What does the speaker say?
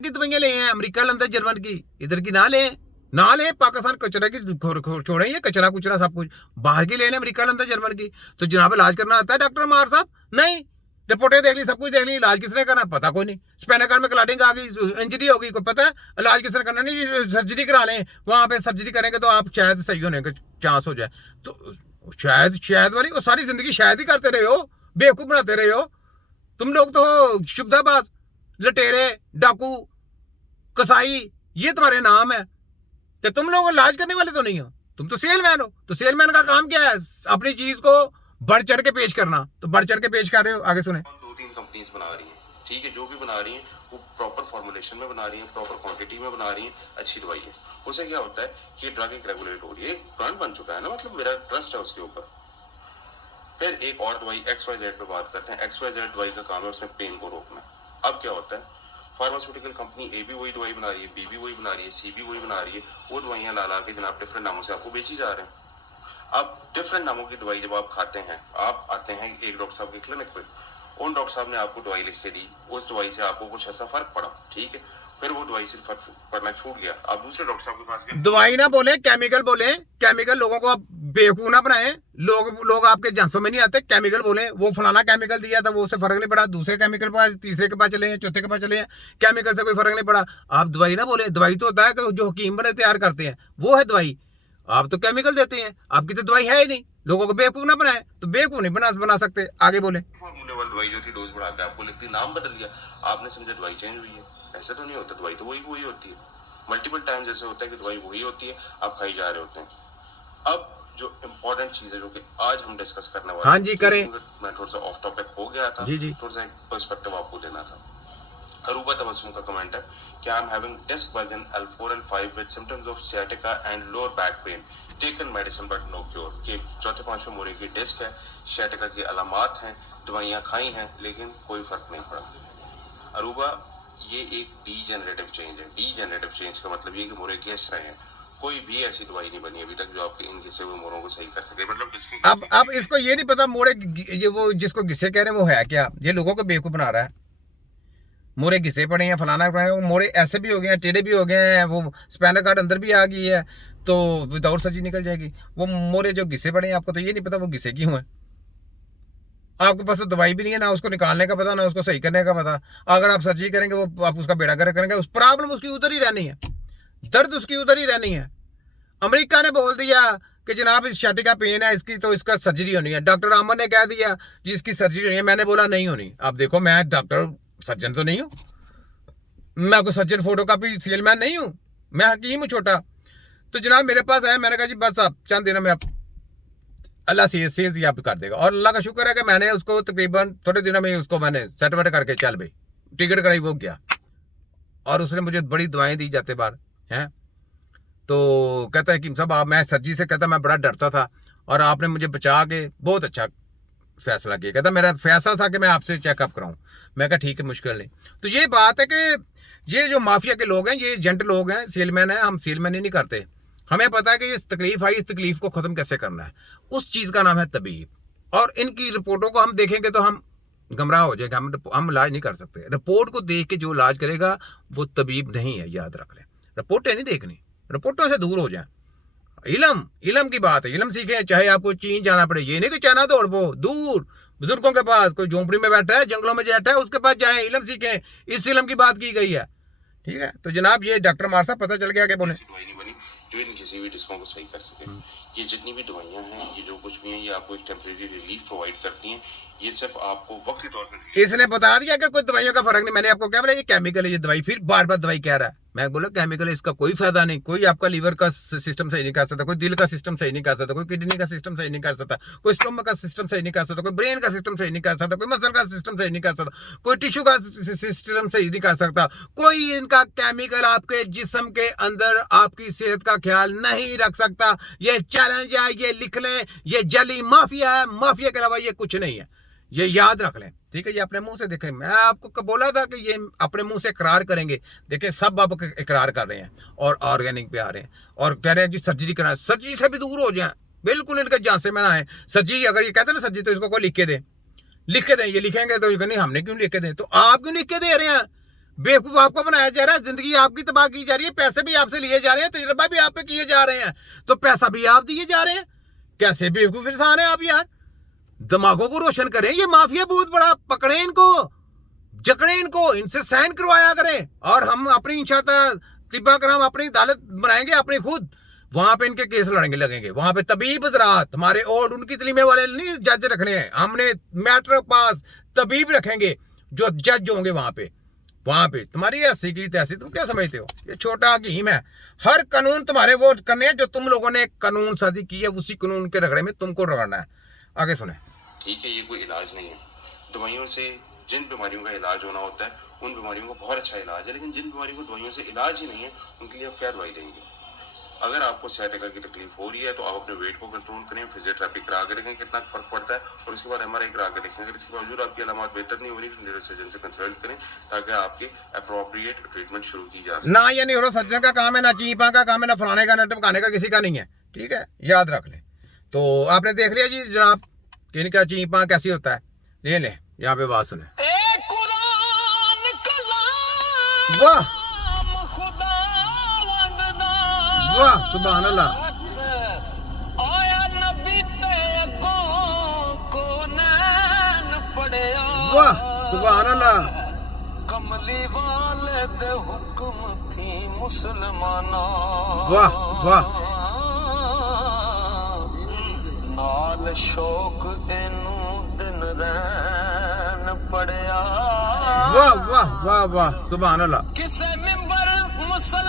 की दवाइयां ले हैं, अमेरिका लंदन जर्मन की, इधर की ना लें। पाकिस्तान कचरा की छोड़े, ये कचरा कुचरा सब कुछ बाहर की ले लें, अमेरिका लंदन जर्मन की। तो जनाब इलाज करना आता है डॉक्टर मार साहब? नहीं, रिपोर्टें देख ली, सब कुछ देख ली, इलाज किसने करना पता कोई नहीं। स्पाइनल में क्लॉटिंग आ गई, इंजरी हो गई, कोई पता है इलाज किसने करना? नहीं, सर्जरी करा लें, वहां पे सर्जरी करेंगे तो आप शायद सही होने का चांस हो जाए। तो शायद वाली वो सारी जिंदगी शायद ही करते रहे हो, बेवकूफ बनाते रहे हो तुम लोग। तो शुभदाबाज, लटेरे, डाकू, कसाई, ये तुम्हारे नाम है। तो तुम लोग इलाज करने वाले तो नहीं हो, तुम तो सेलमैन हो। तो सेलमैन का काम क्या है? अपनी चीज को बढ़ चढ़ के पेश करना। तो बढ़ चढ़ के पेश कर रहे हो, आगे सुने। 2-3 कंपनीज बना रही हैं, ठीक है, जो भी बना रही हैं वो प्रॉपर फॉर्मुलेशन में बना रही हैं, प्रॉपर क्वांटिटी में बना रही हैं, अच्छी दवाई है। उससे क्या होता है कि ड्रग एक रेगुलेट हो रही है, एक ब्रांड बन चुका है ना, मतलब मेरा ट्रस्ट है उसके ऊपर। फिर एक और दवाई XYZ पे बात करते हैं। XYZ दवाई का काम है उसने पेन को रोकना। अब क्या होता है, फार्मास्यूटिकल कंपनी A भी वही दवाई बना रही है, B भी वही बना रही है, C भी वही बना रही है, वो दवाइयां ला के जनाब डिफरेंट नामों से आपको बेची जा रहे हैं। अब डिफरेंट नामों की दवाई जब आप खाते हैं, आप आते हैं एक डॉक्टर साहब के क्लिनिक पे, उन डॉक्टर साहब ने आपको दवाई लिख के दी, उस दवाई से आपको कुछ ऐसा फर्क पड़ा, ठीक है, फिर वो दवाई से फर्क पड़ना छूट गया, आप दूसरे डॉक्टर साहब के पास गए। दवाई ना बोले, केमिकल बोले। केमिकल, लोगों को आप बेवकूफ ना बनाए। लोग आपके झांसों में नहीं आते। केमिकल बोले, वो फलाना केमिकल दिया था, वो उससे फर्क नहीं पड़ा, दूसरे केमिकल पास, तीसरे के पास चले हैं, चौथे के पास चले हैं, केमिकल से कोई फर्क नहीं पड़ा। आप दवाई ना बोले। दवाई तो होता है कि जो हकीम बने तैयार करते हैं, वो है दवाई। आप तो केमिकल देते हैं, आपकी तो दवाई है ही नहीं। लोगों को बेवकूफ ना बनाए। तो बेवकूफ नहीं बना सकते। आगे बोले। फॉर्मूले वाली दवाई जो थी, डोज बढ़ा के आपको लिख दी, नाम बदल दिया, आपने समझा दवाई चेंज हुई है। ऐसा तो नहीं होता, दवाई तो वही होती है। मल्टीपल टाइम जैसे होता है कि दवाई वही होती है, आप खाई जा रहे होते हैं। अब जो इम्पोर्टेंट चीज है जो कि आज हम डिस्कस करने वाले, हाँ जी, करें। मैं थोड़ा सा ऑफ टॉपिक हो गया था, जी। थोड़ा सा एक पर्सपेक्टिव आपको देना था। अरूबा तबस्सुम का कमेंट है कि I am having disc bulge in L4 and 5 with symptoms of sciatica and lower back pain, taken medicine but no cure. कि चौथे पांचवें मोरे की डिस्क है, sciatica की अलामात हैं, दवाइयां खाई हैं, लेकिन कोई फर्क नहीं पड़ा। अरूबा, ये एक डीजेनरेटिव चेंज है। डीजेनरेटिव चेंज का मतलब ये कि मोरे घिस रहे हैं। कोई भी ऐसी दवाई नहीं बनी अभी तक जो आपके इन घिसे हुए मोरों को सही कर सके। मतलब अब इसको ये नहीं पता मोरे, ये वो जिसको घिसे कह रहे हैं वो है क्या? ये लोगों को बेवकूफ बना रहा है। मोरे घिसे पड़े हैं, फलाना पड़े हैं, वो मोरे ऐसे भी हो गए हैं, टेढ़े भी हो गए हैं, वो स्पाइनल कार्ड अंदर भी आ गई है, तो विदाउट सर्जरी निकल जाएगी। वो मोरे जो घिसे पड़े हैं, आपको तो ये नहीं पता वो घिसे क्यों है। आपके पास तो दवाई भी नहीं है, ना उसको निकालने का पता, ना उसको सही करने का पता। अगर आप सर्जरी करेंगे, वो आप उसका बेड़ा गर्क करेंगे, उस प्रॉब्लम उसकी उधर ही रहनी है, दर्द उसकी उधर ही रहनी है। अमेरिका ने बोल दिया कि जनाब इस sciatica पेन है इसकी, तो इसका सर्जरी होनी है। डॉक्टर अमन ने कह दिया कि इसकी सर्जरी होनी है। मैंने बोला नहीं होनी। अब देखो, मैं डॉक्टर सर्जन तो नहीं हूँ, मैं कोई सर्जन फोटोकॉपी सेलमैन नहीं हूँ, मैं हकीम हूँ छोटा। तो जनाब मेरे पास है, मैंने कहा जी बस आप चंद दिनों में आप अल्लाह सेहत याब कर देगा। और अल्लाह का शुक्र है कि मैंने उसको तकरीबन थोड़े दिनों में उसको मैंने सेटलमेंट करके चल भाई टिकट कराई, वो गया। और उसने मुझे बड़ी दवाएं दी जाते बार हैं। तो कहता है कि साहब आप, मैं सर्जरी से कहता मैं बड़ा डरता था और आपने मुझे बचा के बहुत अच्छा फैसला किया। कहता मेरा फैसला था कि मैं आपसे चेकअप कराऊं। मैं कहा ठीक है, मुश्किल नहीं। तो ये बात है कि ये जो माफिया के लोग हैं, ये एजेंट लोग हैं, सेलमैन है। हम सेलमैन ही नहीं करते। हमें पता है कि इस तकलीफ आई, इस तकलीफ को ख़त्म कैसे करना है। उस चीज़ का नाम है तबीब। और इनकी रिपोर्टों को हम देखेंगे तो हम गमराह हो जाएगा। हम इलाज नहीं कर सकते। रिपोर्ट को देख के जो इलाज करेगा वो तबीब नहीं है, याद रख लें। रिपोर्टें नहीं देखनी, रिपोर्टों से दूर हो जाए। इलम की बात है, इलम सीखें। चाहे आपको चीन जाना पड़े, ये नहीं कि चाइना दौड़ वो दूर बुजुर्गों के पास, कोई झोंपड़ी में बैठा है, जंगलों में बैठा है, उसके पास जाएं, इलम सीखें। इस इलम की बात की गई है, ठीक है। तो जनाब ये डॉक्टर मार साहब पता चल गया क्या बोले, दवाई नहीं बनी जो इन किसी भी डिस्कों को सही कर सके। ये जितनी भी दवाइयां हैं, ये जो कुछ भी हैं, ये आपको एक टेम्परेरी रिलीफ प्रोवाइड करती हैं। ये सिर्फ आपको वक्ती तौर पर, इसने बता दिया कि कोई दवाइयों का फर्क नहीं। मैंने आपको क्या बोला, ये केमिकल है, ये दवाई। फिर बार बार दवाई कह रहा है। मैं बोला केमिकल है, इसका कोई फायदा नहीं। कोई आपका लीवर का सिस्टम सही नहीं कर सकता, कोई दिल का सिस्टम सही नहीं कर सकता, कोई किडनी का सिस्टम सही नहीं कर सकता, कोई स्टोमक का सिस्टम सही नहीं कर सकता, कोई ब्रेन का सिस्टम सही नहीं कर सकता, कोई मसल का सिस्टम सही नहीं कर सकता, कोई टिश्यू का सिस्टम सही नहीं कर सकता। कोई इनका केमिकल आपके जिस्म के अंदर आपकी सेहत का ख्याल नहीं रख सकता। ये चैलेंज है, ये लिख लें। ये जली माफिया है, माफिया के अलावा ये कुछ नहीं है, ये याद रख लें, ठीक है। ये अपने मुंह से देखें। मैं आपको बोला था कि ये अपने मुंह से इकरार करेंगे। देखिए सब आप इकरार कर रहे हैं और ऑर्गेनिक पे आ रहे हैं और कह रहे हैं जी सर्जरी कराएं। सर्जरी से भी दूर हो जाए, बिल्कुल इनके जान से में ना आए। सर्जरी अगर ये कहते हैं ना सर्जरी, तो इसको कोई लिख के दें। ये लिखेंगे तो नहीं, हमने क्यों लिख के दें, तो आप क्यों लिख के दे रहे हैं? बेवकूफ आपको बनाया जा रहा है, जिंदगी आपकी तबाह की जा रही है, पैसे भी आपसे लिए जा रहे हैं, तजुर्बा भी आप पे किए जा रहे हैं, तो पैसा भी आप दिए जा रहे हैं। कैसे बेवकूफ इंसान है आप यार। दिमागों को रोशन करें। ये माफिया बहुत बड़ा, पकड़े इनको, जकड़े इनको, इनसे साइन करवाया करें। और हम अपनी इंशाअल्लाह तिब्बा कर हम अपनी अदालत बनाएंगे अपनी खुद, वहां पे इनके केस लड़ेंगे लगेंगे। वहां पे तबीब हजरात हमारे और उनकी तलीमे वाले नहीं जज रखने हैं, हमने मैटर पास तबीब रखेंगे जो जज होंगे वहां पे। तुम्हारी ऐसी की तैसी, तुम क्या समझते हो? ये छोटा हकीम है। हर कानून तुम्हारे वो करने हैं जो तुम लोगों ने कानून साजी की है, उसी कानून के रगड़े में तुमको रगड़ना है। आगे सुने। ठीक है, ये कोई इलाज नहीं है। दवाइयों से जिन बीमारियों का इलाज होना होता है उन बीमारियों का बहुत अच्छा इलाज है, लेकिन जिन बीमारियों को दवाइयों से इलाज ही नहीं है उनके लिए आप क्या दवाई लेंगे? अगर आपको sciatica की तकलीफ हो रही है तो आप अपने वेट को कंट्रोल करें, फिजियोथेरेपी करा के देखें कितना फर्क पड़ता है, और उसके बाद MRI करा के देखें। अगर इसके बावजूद आपकी अलामत बेहतर नहीं हो रही तो न्यूरोसर्जन से कंसल्ट करें ताकि आपके अप्रोप्रिएट ट्रीटमेंट शुरू की जा सके। ना ये न्यूरोसर्जन का काम है, ना चीपा का काम है, ना फलाने का, ना टमकाने का किसी का नहीं है। ठीक है, याद रख ले। तो आपने देख लिया जी जनाब कि इनका चीपा कैसी होता है। ले ले यहाँ पे बात सुने। वाह वाह सुभान अल्लाह। वाह सुभान अल्लाह। कमली वाले दे हुक्म थी मुसलमाना। वाह वाह। नाल शौक एनू दिन रैन पड़िया। वाह वाह वाह वाह सुभान अल्लाह। किसे मिंबर मुसल